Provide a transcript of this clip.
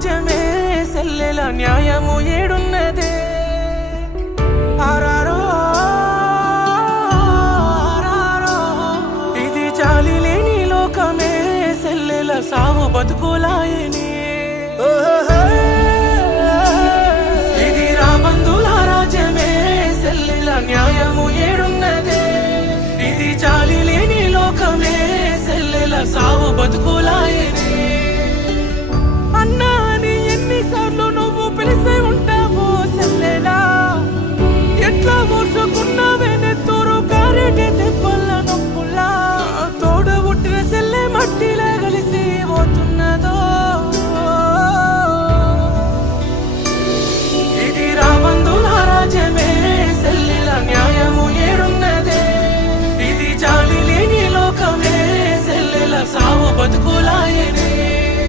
రాజ్యమే సెల్లెల న్యాయము ఏడున్నదే ఆరారో ఇది చాలి లేని లోకమే సెల్లెల సావు బతుకులాయని